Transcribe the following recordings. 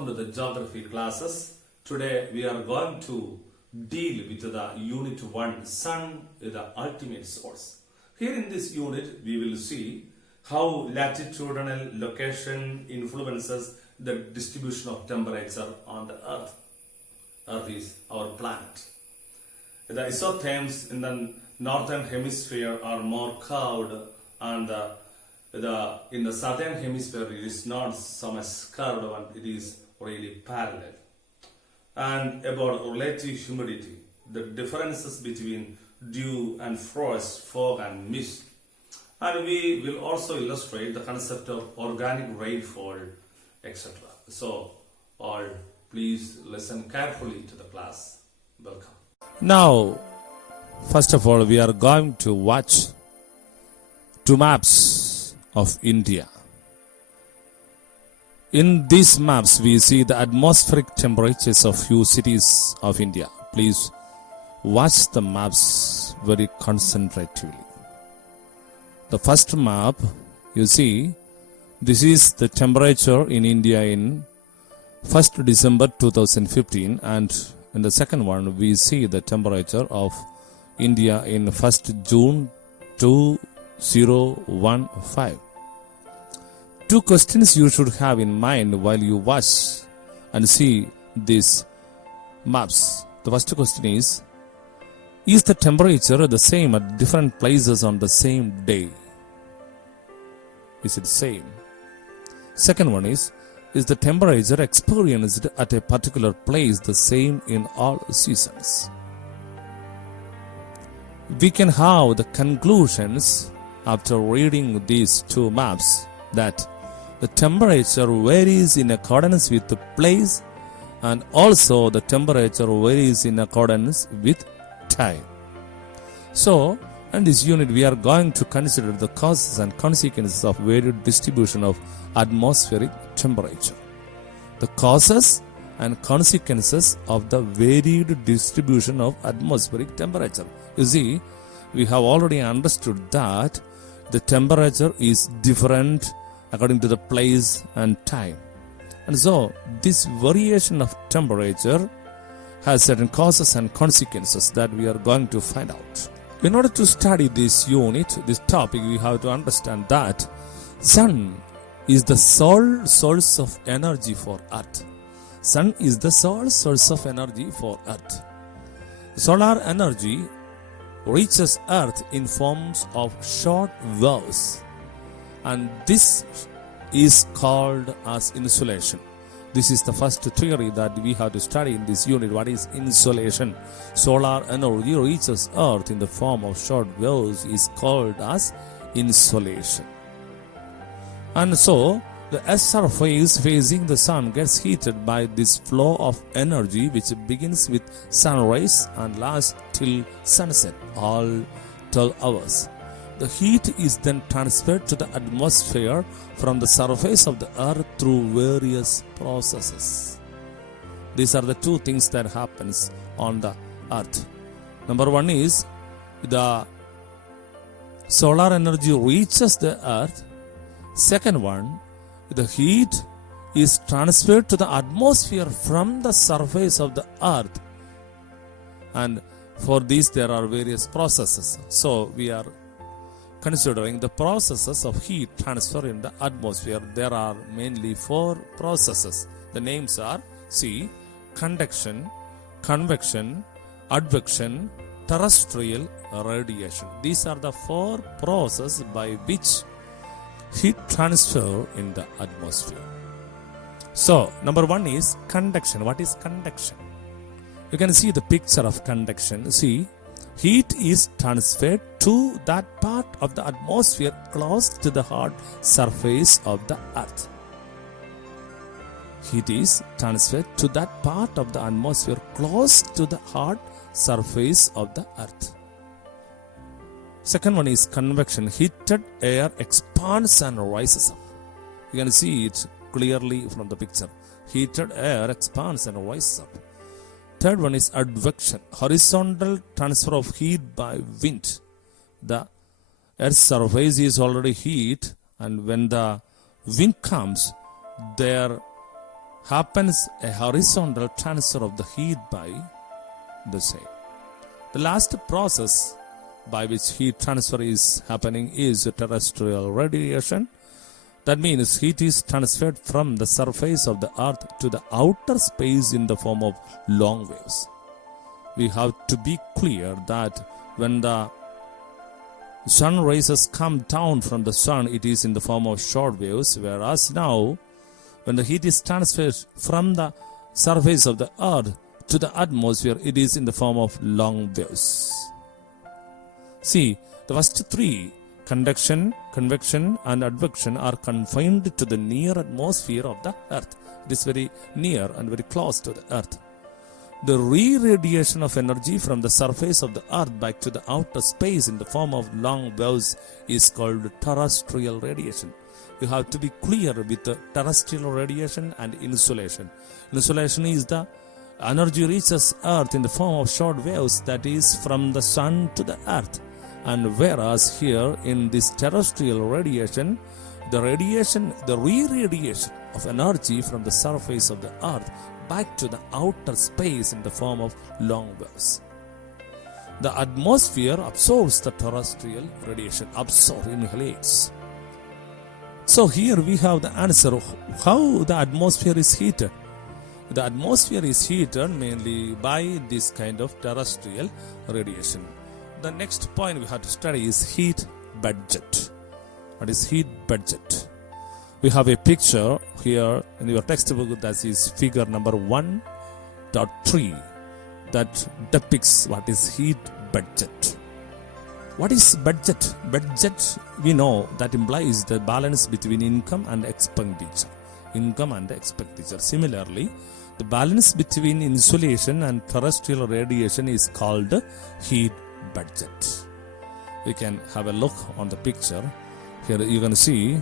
welcome to the geography classes. Today we are going to deal with the unit 1, Sun is the ultimate source. Here in this unit we will see how latitudinal location influences the distribution of temperature on the earth. Earth is our planet. The isotherms in the northern hemisphere are more curved, and in the southern hemisphere it is not so much curved one, it is really parallel. And about relative humidity, the differences between dew and frost, fog and mist. And we will also illustrate the concept of organic rainfall, etc. So, all please listen carefully to the class. Welcome. Now, first of all, we are going to watch two maps of India. In these maps, we see the atmospheric temperatures of few cities of India. Please watch the maps very concentratively. The first map, you see, this is the temperature in India in 1st December 2015, and in the second one, we see the temperature of India in 1st June 2015. Two questions you should have in mind while you watch and see these maps. The first question is the temperature the same at different places on the same day? Is it same? Second one is the temperature experienced at a particular place the same in all seasons? We can have the conclusions after reading these two maps that the temperature varies in accordance with the place, and also the temperature varies in accordance with time. So, in this unit we are going to consider the causes and consequences of varied distribution of atmospheric temperature. The causes and consequences of the varied distribution of atmospheric temperature. You see, we have already understood that the temperature is different according to the place and time. And so, this variation of temperature has certain causes and consequences that we are going to find out. In order to study this unit, this topic, we have to understand that Sun is the sole source of energy for Earth. Sun is the sole source of energy for Earth. Solar energy reaches Earth in forms of short waves, and this is called as insolation. This is the first theory that we have to study in this unit. What is insolation? Solar energy reaches Earth in the form of short waves is called as insolation. And so, the Earth's surface facing the Sun gets heated by this flow of energy, which begins with sunrise and lasts till sunset, all 12 hours. The heat is then transferred to the atmosphere from the surface of the earth through various processes. These are the two things that happens on the earth. Number one is the solar energy reaches the earth. Second one, the heat is transferred to the atmosphere from the surface of the earth. And for this there are various processes. So we are considering the processes of heat transfer in the atmosphere. There are mainly 4 processes. The names are conduction, convection, advection, terrestrial radiation. These are the 4 processes by which heat transfer in the atmosphere. So, number 1 is conduction. What is conduction? You can see the picture of conduction. See, heat is transferred to that part of the atmosphere close to the hot surface of the earth. Heat is transferred to that part of the atmosphere close to the hot surface of the earth. Second one is convection. Heated air expands and rises up. You can see it clearly from the picture. Heated air expands and rises up. Third one is advection. Horizontal transfer of heat by wind. The Earth's surface is already heat, and when the wind comes, there happens a horizontal transfer of the heat by the same. The last process by which heat transfer is happening is terrestrial radiation. That means heat is transferred from the surface of the earth to the outer space in the form of long waves. We have to be clear that when the sun rays come down from the sun, it is in the form of short waves, whereas now when the heat is transferred from the surface of the earth to the atmosphere, it is in the form of long waves. See, the first three, conduction, convection and advection, are confined to the near atmosphere of the earth. It is very near and very close to the earth. The re-radiation of energy from the surface of the earth back to the outer space in the form of long waves is called terrestrial radiation. You have to be clear with the terrestrial radiation and insolation. Insolation is the energy reaches earth in the form of short waves, that is from the sun to the earth. And whereas here in this terrestrial radiation, the re-radiation of energy from the surface of the earth back to the outer space in the form of long waves. The atmosphere absorbs the terrestrial radiation, inhalates. So here we have the answer of how the atmosphere is heated. The atmosphere is heated mainly by this kind of terrestrial radiation. The next point we have to study is heat budget. What is heat budget? We have a picture here in your textbook that is figure number 1.3 that depicts what is heat budget. What is budget? Budget, we know, that implies the balance between income and expenditure. Income and expenditure. Similarly, the balance between insolation and terrestrial radiation is called heat budget. You can have a look on the picture. Here you can see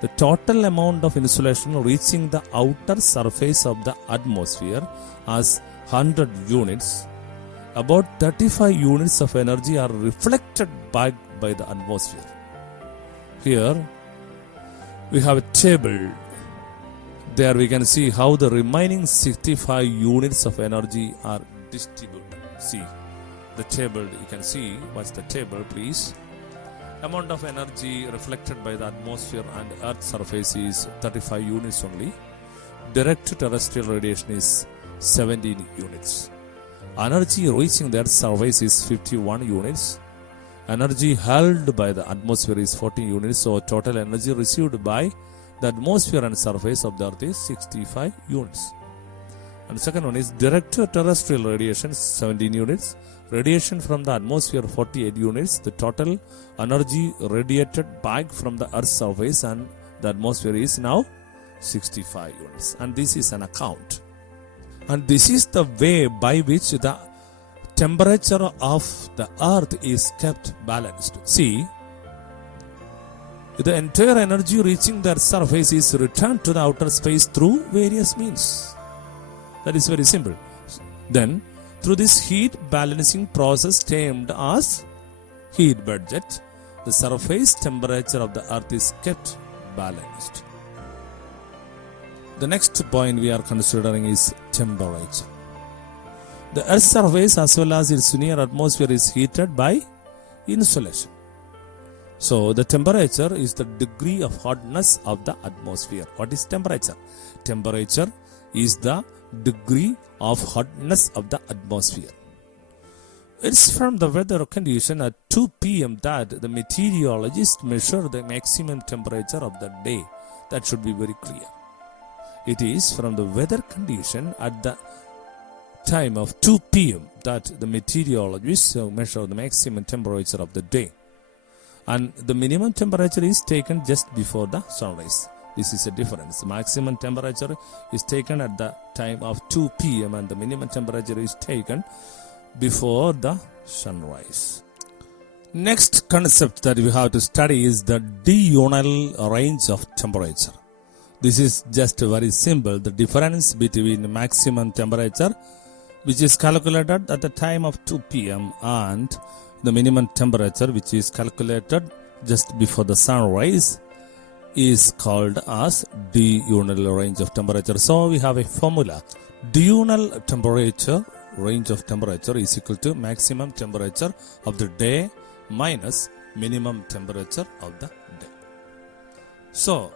the total amount of insolation reaching the outer surface of the atmosphere as 100 units. About 35 units of energy are reflected back by the atmosphere. Here we have a table. There we can see how the remaining 65 units of energy are distributed. See the table, you can see. What's the table, please? Amount of energy reflected by the atmosphere and earth's surface is 35 units only. Direct terrestrial radiation is 17 units. Energy reaching the earth's surface is 51 units. Energy held by the atmosphere is 14 units. So total energy received by the atmosphere and surface of the earth is 65 units. And the second one is direct terrestrial radiation, 17 units. Radiation from the atmosphere, 48 units. The total energy radiated back from the earth's surface and the atmosphere is now 65 units. And this is an account. And this is the way by which the temperature of the earth is kept balanced. See, the entire energy reaching the surface is returned to the outer space through various means. That is very simple. Then, through this heat balancing process termed as heat budget, the surface temperature of the earth is kept balanced. The next point we are considering is temperature. The earth's surface as well as its near atmosphere is heated by insolation. So the temperature is the degree of hotness of the atmosphere. What is temperature? Temperature is the degree of hotness of the atmosphere. It's from the weather condition at 2 p.m. that the meteorologists measure the maximum temperature of the day. That should be very clear. It is from the weather condition at the time of 2 p.m. that the meteorologists measure the maximum temperature of the day. And the minimum temperature is taken just before the sunrise. This is a difference. The maximum temperature is taken at the time of 2 p.m. and the minimum temperature is taken before the sunrise. Next concept that we have to study is the diurnal range of temperature. This is just very simple. The difference between maximum temperature, which is calculated at the time of 2 p.m. and the minimum temperature, which is calculated just before the sunrise, is called as diurnal range of temperature. So we have a formula. Diurnal temperature, range of temperature, is equal to maximum temperature of the day minus minimum temperature of the day. So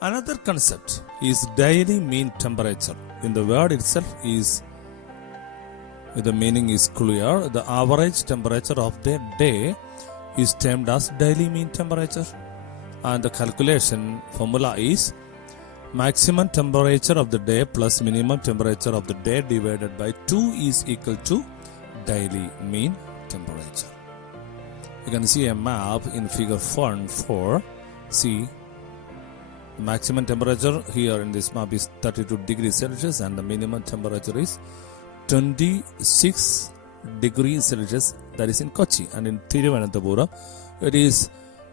another concept is daily mean temperature. In the word itself is, the meaning is clear. The average temperature of the day is termed as daily mean temperature, and the calculation formula is maximum temperature of the day plus minimum temperature of the day divided by 2 is equal to daily mean temperature. You can see a map in figure 4. See, the maximum temperature here in this map is 32 degrees Celsius and the minimum temperature is 26 degrees Celsius, that is in Kochi, and in Thiruvananthapuram it is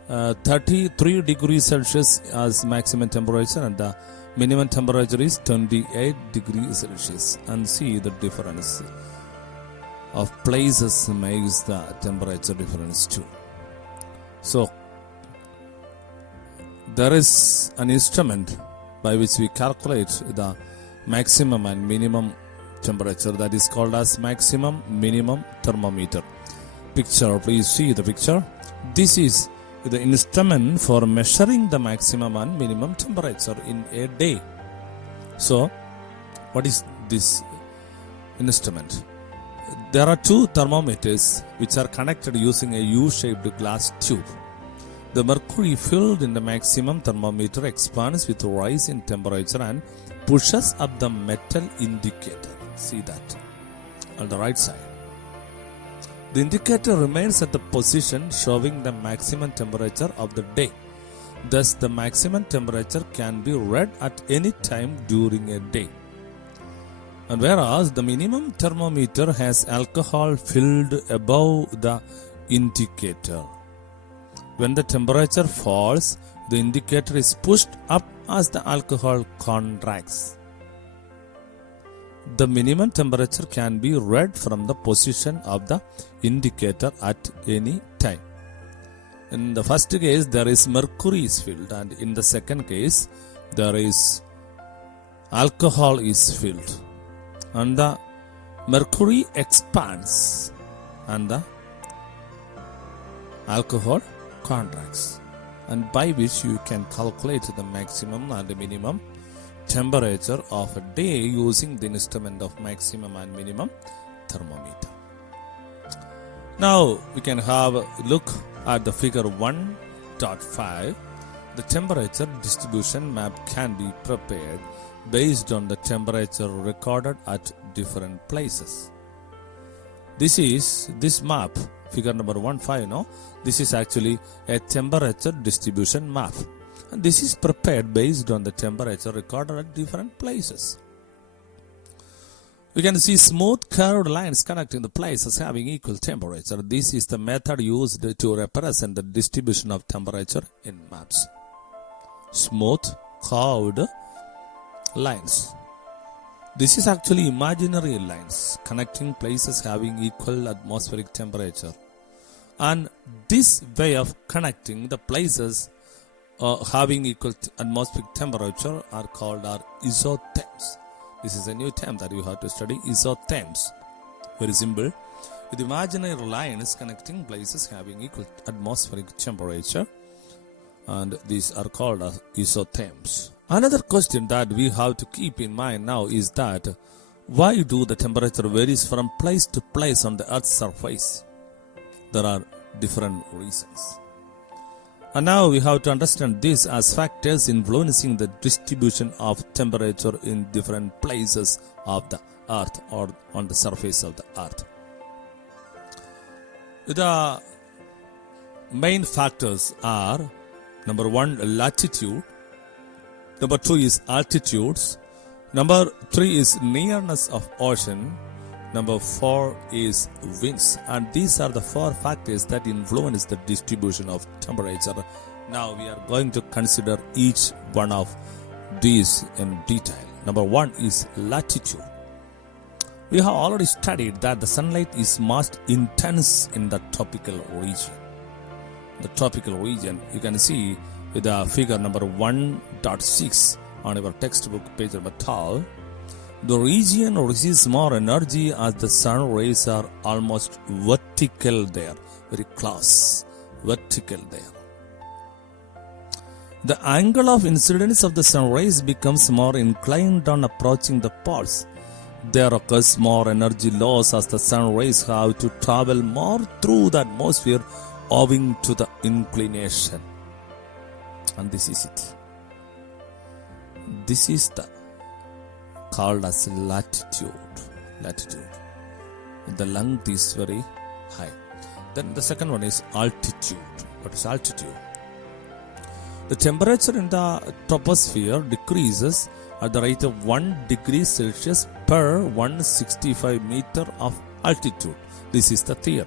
33 degrees Celsius as maximum temperature and the minimum temperature is 28 degrees Celsius. And see, the difference of places makes the temperature difference too. So there is an instrument by which we calculate the maximum and minimum temperature, that is called as maximum minimum thermometer. Picture, please see the picture. This is the instrument for measuring the maximum and minimum temperature in a day. So what is this instrument? There are 2 thermometers which are connected using a U-shaped glass tube. The mercury filled in the maximum thermometer expands with rise in temperature and pushes up the metal indicator. See that on the right side. The indicator remains at the position showing the maximum temperature of the day. Thus, the maximum temperature can be read at any time during a day. And whereas the minimum thermometer has alcohol filled above the indicator. When the temperature falls, the indicator is pushed up as the alcohol contracts. The minimum temperature can be read from the position of the indicator at any time. In the first case, there is mercury is filled, and in the second case, there is alcohol is filled. And the mercury expands and the alcohol contracts, and by which you can calculate the maximum and the minimum temperature of a day using the instrument of maximum and minimum thermometer. Now we can have a look at the figure 1.5. The temperature distribution map can be prepared based on the temperature recorded at different places. This map, figure number 1.5, this is actually a temperature distribution map. And this is prepared based on the temperature recorded at different places. We can see smooth curved lines connecting the places having equal temperature. This is the method used to represent the distribution of temperature in maps. Smooth curved lines. This is actually imaginary lines connecting places having equal atmospheric temperature. And this way of connecting the places having equal atmospheric temperature are called isotherms. This is a new term that you have to study, isotherms. Very simple. With imaginary lines connecting places having equal atmospheric temperature, and these are called as isotherms. Another question that we have to keep in mind now is that why do the temperature varies from place to place on the Earth's surface? There are different reasons. And now we have to understand this as factors influencing the distribution of temperature in different places of the Earth or on the surface of the Earth. The main factors are, number 1, latitude. Number 2 is altitudes. Number 3 is nearness of ocean. Number 4 is winds, and these are the 4 factors that influence the distribution of temperature. Now we are going to consider each one of these in detail. Number 1 is latitude. We have already studied that the sunlight is most intense in the tropical region. The tropical region, you can see with the figure number 1.6 on your textbook, page number 12. The region receives more energy as the sun rays are almost vertical there, very close, vertical there. The angle of incidence of the sun rays becomes more inclined on approaching the poles. There occurs more energy loss as the sun rays have to travel more through the atmosphere owing to the inclination. And this is it. This is the called as latitude. The length is very high. Then the second one is altitude. What is altitude? The temperature in the troposphere decreases at the rate of 1 degree Celsius per 165 meter of altitude. This is the theory.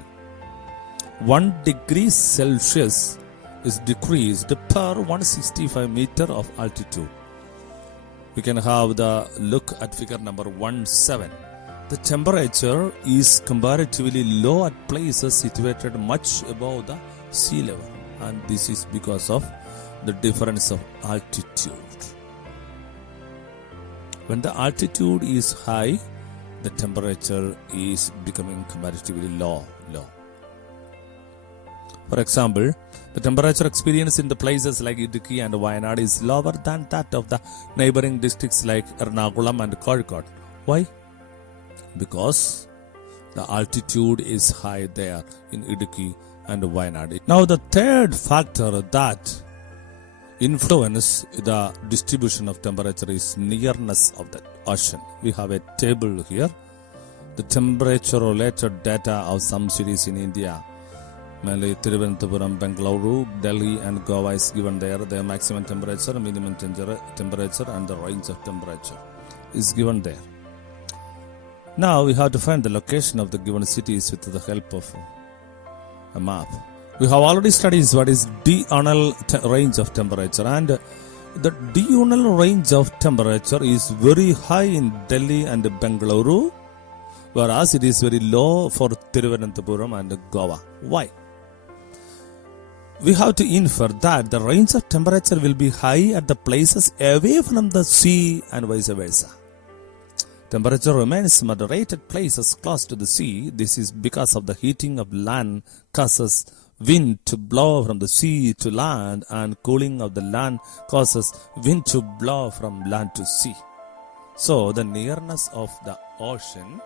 1 degree Celsius is decreased per 165 meter of altitude. We can have the look at figure number 17. The temperature is comparatively low at places situated much above the sea level, and this is because of the difference of altitude. When the altitude is high, the temperature is becoming comparatively low. For example, the temperature experienced in the places like Idukki and Wayanad is lower than that of the neighboring districts like Ernakulam and Kozhikode. Why? Because the altitude is high there in Idukki and Wayanad. Now the third factor that influence the distribution of temperature is nearness of the ocean. We have a table here. The temperature related data of some cities in India, mainly Thiruvananthapuram, Bengaluru, Delhi and Goa is given there. The maximum temperature, minimum temperature and the range of temperature is given there. Now we have to find the location of the given cities with the help of a map. We have already studied what is diurnal range of temperature, and the diurnal range of temperature is very high in Delhi and Bengaluru, whereas it is very low for Thiruvananthapuram and Goa. Why? We have to infer that the range of temperature will be high at the places away from the sea and vice versa. Temperature remains moderate at places close to the sea. This is because of the heating of land causes wind to blow from the sea to land, and cooling of the land causes wind to blow from land to sea. So the nearness of the ocean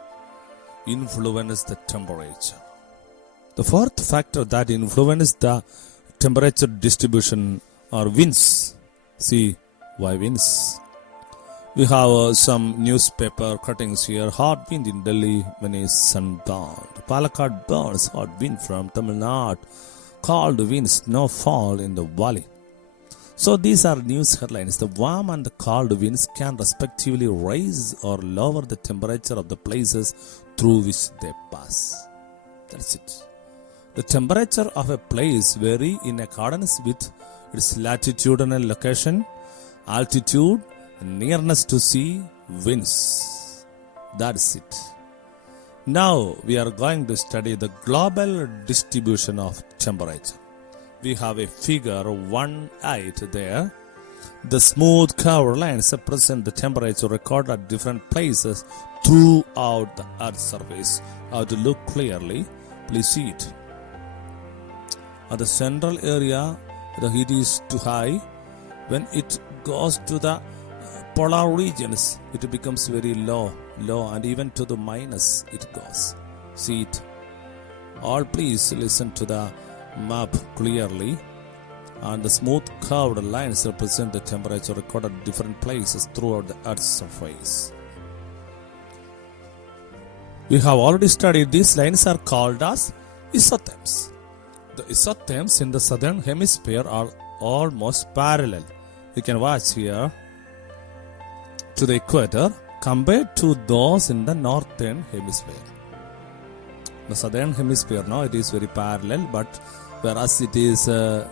influences the temperature. The fourth factor that influences the temperature distribution are winds. See why winds? We have some newspaper cuttings here. Hot wind in Delhi when it's sunbound. Palakkad burns hot wind from Tamil Nadu. Cold wind, snowfall in the valley. So these are news headlines. The warm and the cold winds can respectively raise or lower the temperature of the places through which they pass. That's it. The temperature of a place vary in accordance with its latitudinal location, altitude, nearness to sea, winds. That's it. Now we are going to study the global distribution of temperature. We have a figure 1.8 there. The smooth curved lines represent the temperature recorded at different places throughout the Earth's surface. How to look clearly, please see it. At the central area, the heat is too high. When it goes to the polar regions, it becomes very low, and even to the minus it goes. See it. All please listen to the map clearly. And the smooth curved lines represent the temperature recorded at different places throughout the Earth's surface. We have already studied these lines are called as isotherms. The isotherms in the southern hemisphere are almost parallel. You can watch here to the equator compared to those in the northern hemisphere. The southern hemisphere now it is very parallel, but whereas it is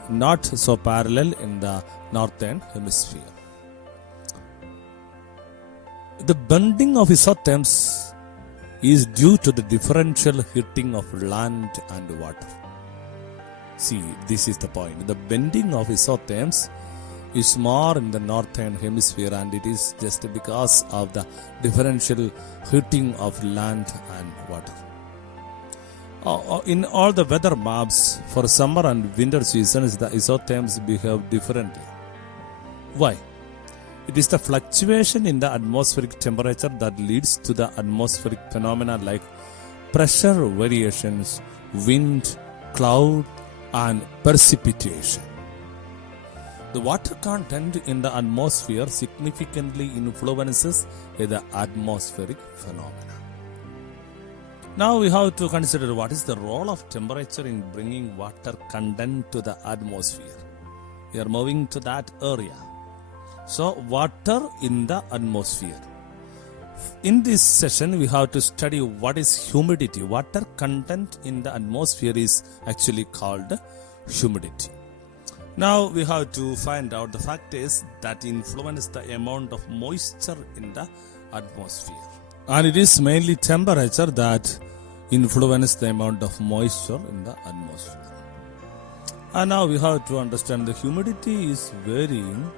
not so parallel in the northern hemisphere. The bending of isotherms is due to the differential heating of land and water. See, this is the point. The bending of isotherms is more in the northern hemisphere, and it is just because of the differential heating of land and water. In all the weather maps for summer and winter seasons, the isotherms behave differently. Why? It is the fluctuation in the atmospheric temperature that leads to the atmospheric phenomena like pressure variations, wind, cloud, and precipitation. The water content in the atmosphere significantly influences the atmospheric phenomena. Now we have to consider what is the role of temperature in bringing water content to the atmosphere. We are moving to that area. So, water in the atmosphere. In this session, we have to study what is humidity. Water content in the atmosphere is actually called humidity. Now, we have to find out the factors that influence the amount of moisture in the atmosphere. And it is mainly temperature that influences the amount of moisture in the atmosphere. And now we have to understand the humidity is varying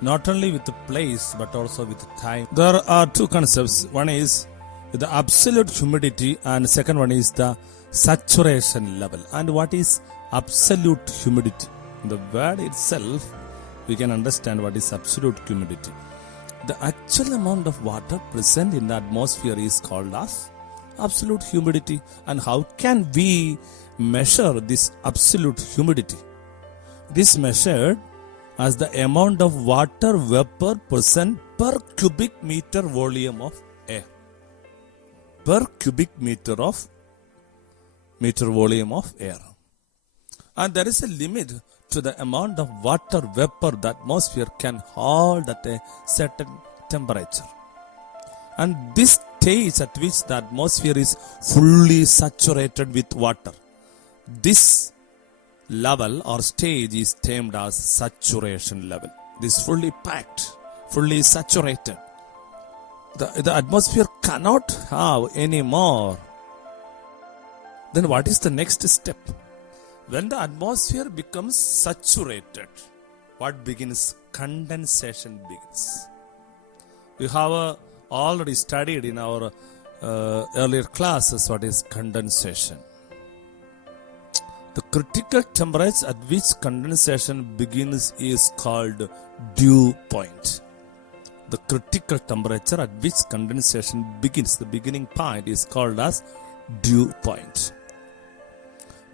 not only with the place but also with time. There are two concepts. One is the absolute humidity and second one is the saturation level. And what is absolute humidity? The word itself, we can understand what is absolute humidity. The actual amount of water present in the atmosphere is called as absolute humidity. And how can we measure this absolute humidity? It is measured as the amount of water vapor present per cubic meter volume of air. Per cubic meter volume of air. And there is a limit to the amount of water vapor the atmosphere can hold at a certain temperature. And this stage at which the atmosphere is fully saturated with water, this level or stage is termed as saturation level. This fully packed, fully saturated. The atmosphere cannot have any more. Then what is the next step? When the atmosphere becomes saturated, what begins? Condensation begins. We have already studied in our earlier classes what is condensation. The critical temperature at which condensation begins is called dew point. The critical temperature at which condensation begins, the beginning point, is called as dew point.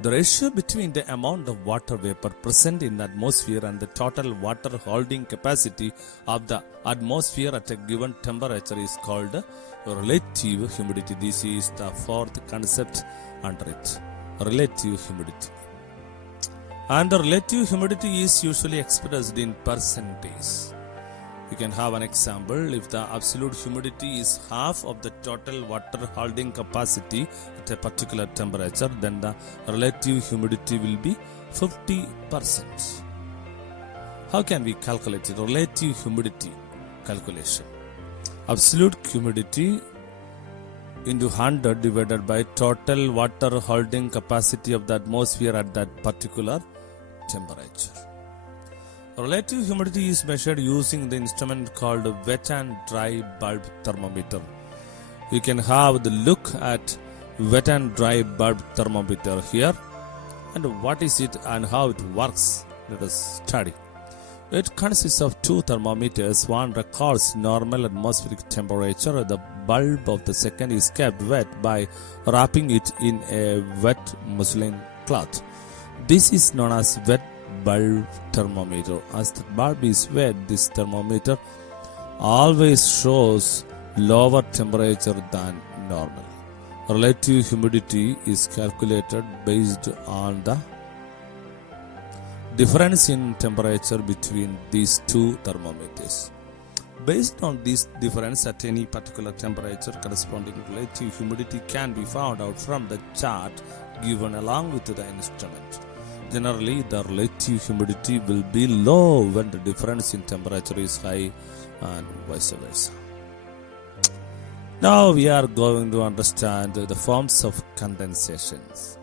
The ratio between the amount of water vapor present in the atmosphere and the total water holding capacity of the atmosphere at a given temperature is called relative humidity. This is the fourth concept under it. Relative humidity. And the relative humidity is usually expressed in percentage. You can have an example. If the absolute humidity is half of the total water holding capacity at a particular temperature, then the relative humidity will be 50%. How can we calculate it? Relative humidity calculation. Absolute humidity into 100 divided by total water holding capacity of the atmosphere at that particular temperature. Relative humidity is measured using the instrument called wet and dry bulb thermometer. You can have the look at wet and dry bulb thermometer here. And what is it and how it works? Let us study. It consists of two thermometers. One records normal atmospheric temperature. The bulb of the second is kept wet by wrapping it in a wet muslin cloth. This is known as wet bulb thermometer. As the bulb is wet, this thermometer always shows lower temperature than normal. Relative humidity is calculated based on the difference in temperature between these two thermometers. Based on this difference at any particular temperature, corresponding relative humidity can be found out from the chart given along with the instrument. Generally, the relative humidity will be low when the difference in temperature is high and vice versa. Now we are going to understand the forms of condensations.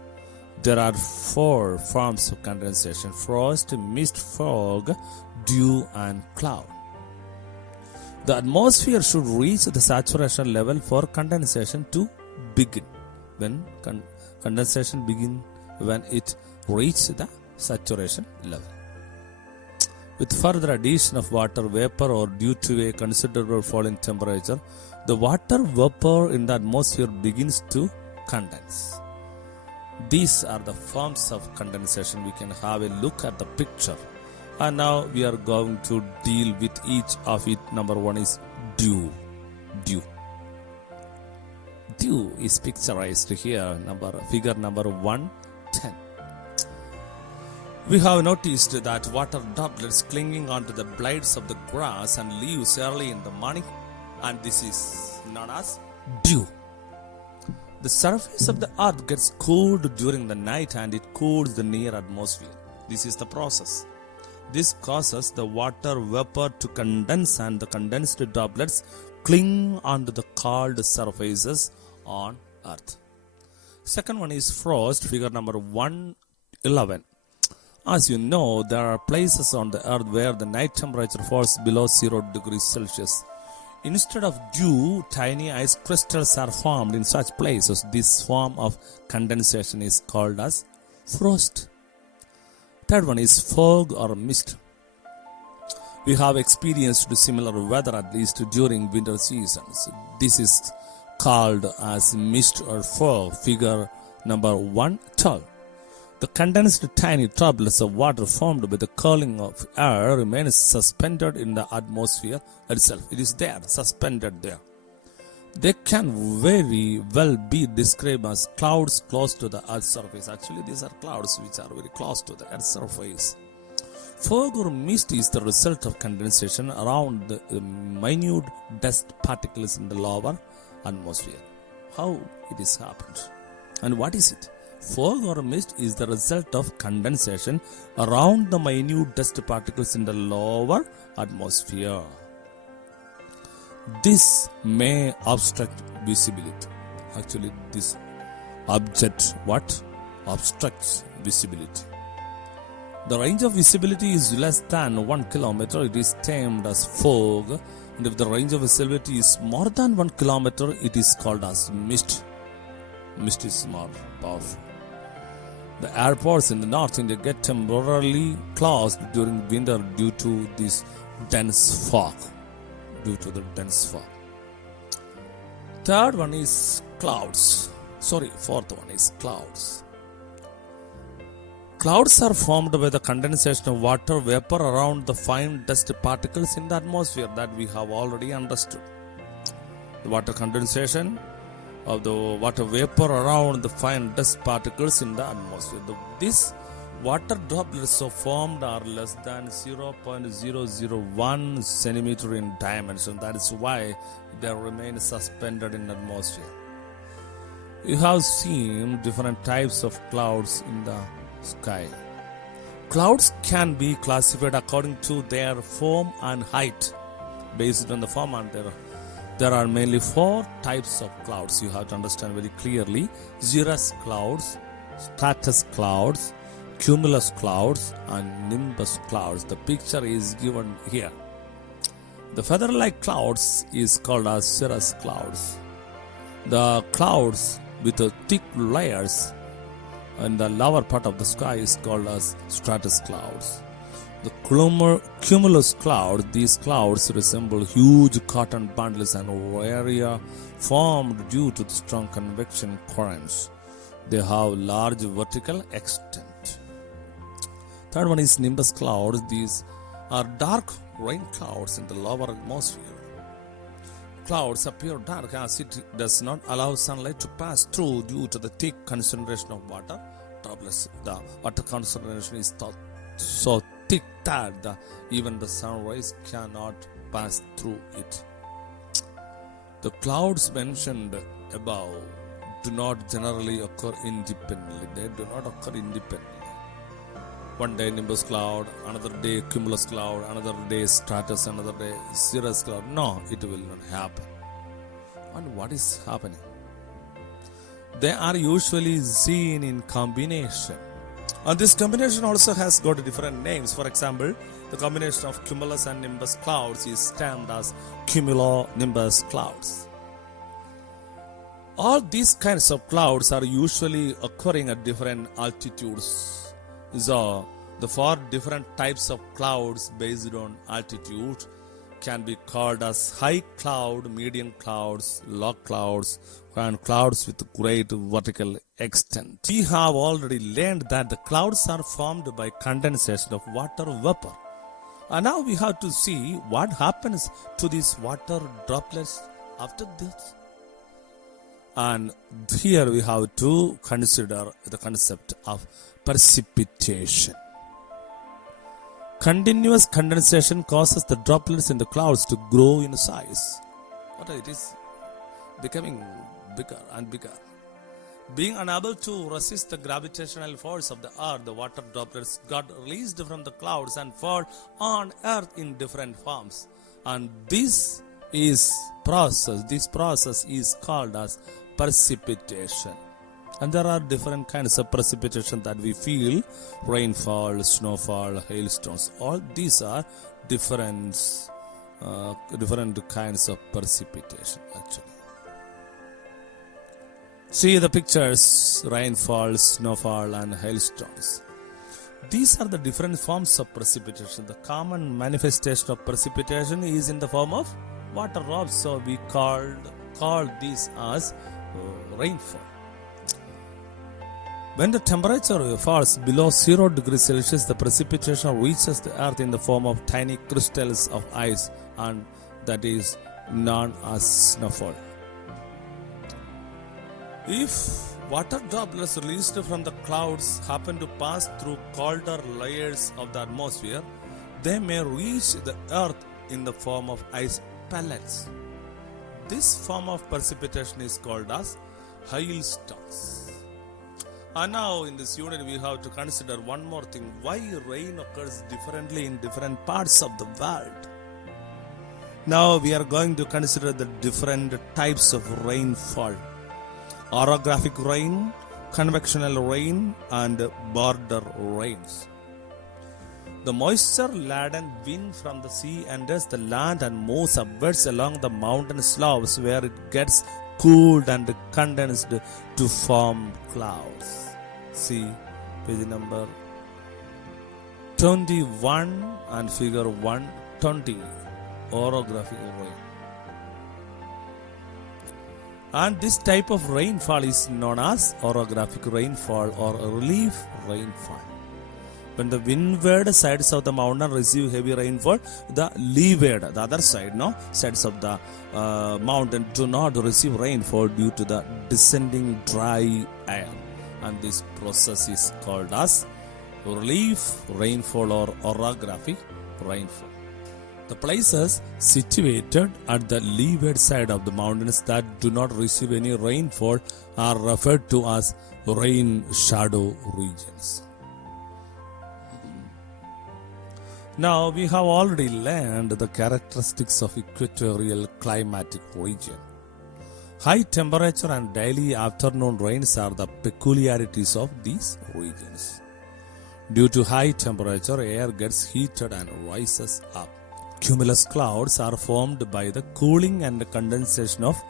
There are four forms of condensation: frost, mist, fog, dew, and cloud. The atmosphere should reach the saturation level for condensation to begin. When condensation begins, when it reaches the saturation level. With further addition of water vapor or due to a considerable fall in temperature, the water vapor in the atmosphere begins to condense. These are the forms of condensation. We can have a look at the picture. And now we are going to deal with each of it. Number one is dew. Dew. Dew is picturized here, figure number 110. We have noticed that water droplets clinging onto the blades of the grass and leaves early in the morning, and this is known as dew. The surface of the earth gets cooled during the night and it cools the near atmosphere. This is the process. This causes the water vapor to condense and the condensed droplets cling onto the cold surfaces on earth. Second one is frost, figure number 111. As you know, there are places on the earth where the night temperature falls below 0 degrees Celsius. Instead of dew, tiny ice crystals are formed in such places. This form of condensation is called as frost. Third one is fog or mist. We have experienced similar weather at least during winter seasons. This is called as mist or fog, figure number 112. The condensed tiny droplets of water formed by the cooling of air remain suspended in the atmosphere itself. It is there, suspended there. They can very well be described as clouds close to the earth's surface. Actually, these are clouds which are very close to the earth's surface. Fog or mist is the result of condensation around the minute dust particles in the lower atmosphere. How it is happened? And what is it? Fog or mist is the result of condensation around the minute dust particles in the lower atmosphere. This may obstruct visibility. Actually, this object obstructs visibility. The range of visibility is less than 1 kilometer. It is termed as fog. And if the range of visibility is more than 1 kilometer, it is called as mist. Mist is more powerful. The airports in the North India get temporarily closed during winter due to this dense fog. Third one is clouds. Fourth one is clouds. Clouds are formed by the condensation of water vapor around the fine dust particles in the atmosphere that we have already understood. The water condensation of the water vapor around the fine dust particles in the atmosphere. These water droplets so formed are less than 0.001 centimeter in dimension. That is why they remain suspended in the atmosphere. You have seen different types of clouds in the sky. Clouds can be classified according to their form and height. Based on the form and there are mainly four types of clouds. You have to understand very clearly: cirrus clouds, stratus clouds, cumulus clouds, and nimbus clouds. The picture is given here. The feather-like clouds is called as cirrus clouds. The clouds with the thick layers in the lower part of the sky is called as stratus clouds. The cumulus clouds, these clouds resemble huge cotton bundles and area formed due to the strong convection currents. They have large vertical extent. Third one is nimbus clouds. These are dark rain clouds in the lower atmosphere. Clouds appear dark as it does not allow sunlight to pass through due to the thick concentration of water droplets. The water concentration is so thick that even the sun rays cannot pass through it. The clouds mentioned above do not generally occur independently. They do not occur independently. One day nimbus cloud, another day cumulus cloud, another day stratus, another day cirrus cloud. No, it will not happen. And what is happening? they are usually seen in combination. And this combination also has got different names. For example, the combination of cumulus and nimbus clouds is termed as cumulonimbus clouds. All these kinds of clouds are usually occurring at different altitudes. So, the four different types of clouds based on altitude can be called as high cloud, medium clouds, low clouds, and clouds with great vertical extent. We have already learned that the clouds are formed by condensation of water vapor. And now we have to see what happens to these water droplets after this. And here we have to consider the concept of precipitation. Continuous condensation causes the droplets in the clouds to grow in size. It is becoming bigger and bigger. Being unable to resist the gravitational force of the earth, the water droplets got released from the clouds and fall on earth in different forms. And this process is called as precipitation. And there are different kinds of precipitation that we feel: rainfall, snowfall, hailstones. All these are different kinds of precipitation actually. See the pictures: rainfall, snowfall, and hailstones. These are the different forms of precipitation. The common manifestation of precipitation is in the form of water drops. So we call these as rainfall. When the temperature falls below 0 degrees Celsius, the precipitation reaches the earth in the form of tiny crystals of ice, and that is known as snowfall. If water droplets released from the clouds happen to pass through colder layers of the atmosphere, they may reach the earth in the form of ice pellets. This form of precipitation is called as hailstones. And now in this unit we have to consider one more thing: why rain occurs differently in different parts of the world. Now we are going to consider the different types of rainfall: orographic rain, convectional rain, and border rains. The moisture-laden wind from the sea enters the land and moves upwards along the mountain slopes, where it gets cooled and condensed to form clouds. See page number 21 and figure 120, orographic rain. And this type of rainfall is known as orographic rainfall or relief rainfall. When the windward sides of the mountain receive heavy rainfall, the leeward, the other side, sides of the mountain do not receive rainfall due to the descending dry air. And this process is called as relief rainfall or orographic rainfall. The places situated at the leeward side of the mountains that do not receive any rainfall are referred to as rain shadow regions. Now we have already learned the characteristics of equatorial climatic region. High temperature and daily afternoon rains are the peculiarities of these regions. Due to high temperature, air gets heated and rises up. Cumulus clouds are formed by the cooling and condensation of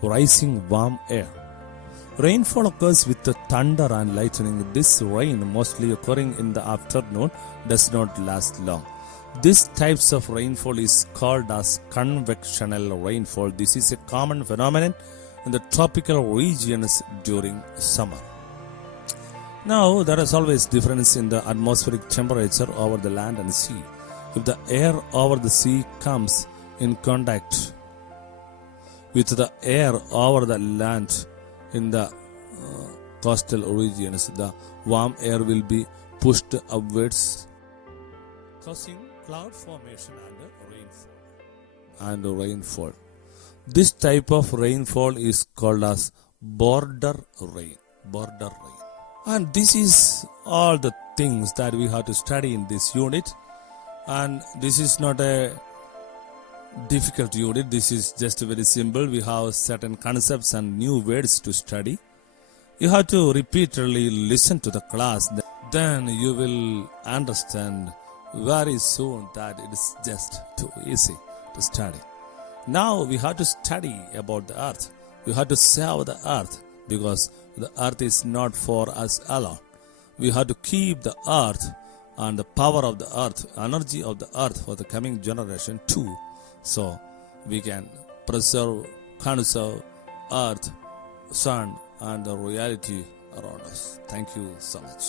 rising warm air. Rainfall occurs with the thunder and lightning. This rain, mostly occurring in the afternoon, does not last long. This types of rainfall is called as convectional rainfall. This is a common phenomenon in the tropical regions during summer. Now, there is always difference in the atmospheric temperature over the land and sea. If the air over the sea comes in contact with the air over the land in the coastal regions, the warm air will be pushed upwards, causing cloud formation and rainfall. This type of rainfall is called as border rain. And this is all the things that we have to study in this unit. And this is not a difficult unit. This is just very simple. We have certain concepts and new words to study. You have to repeatedly listen to the class. Then you will understand very soon that it is just too easy to study. Now we have to study about the earth. We have to save the earth because the earth is not for us alone. We have to keep the earth and the power of the earth, energy of the earth for the coming generation too. So we can preserve, conserve earth, sun and the reality around us. Thank you so much.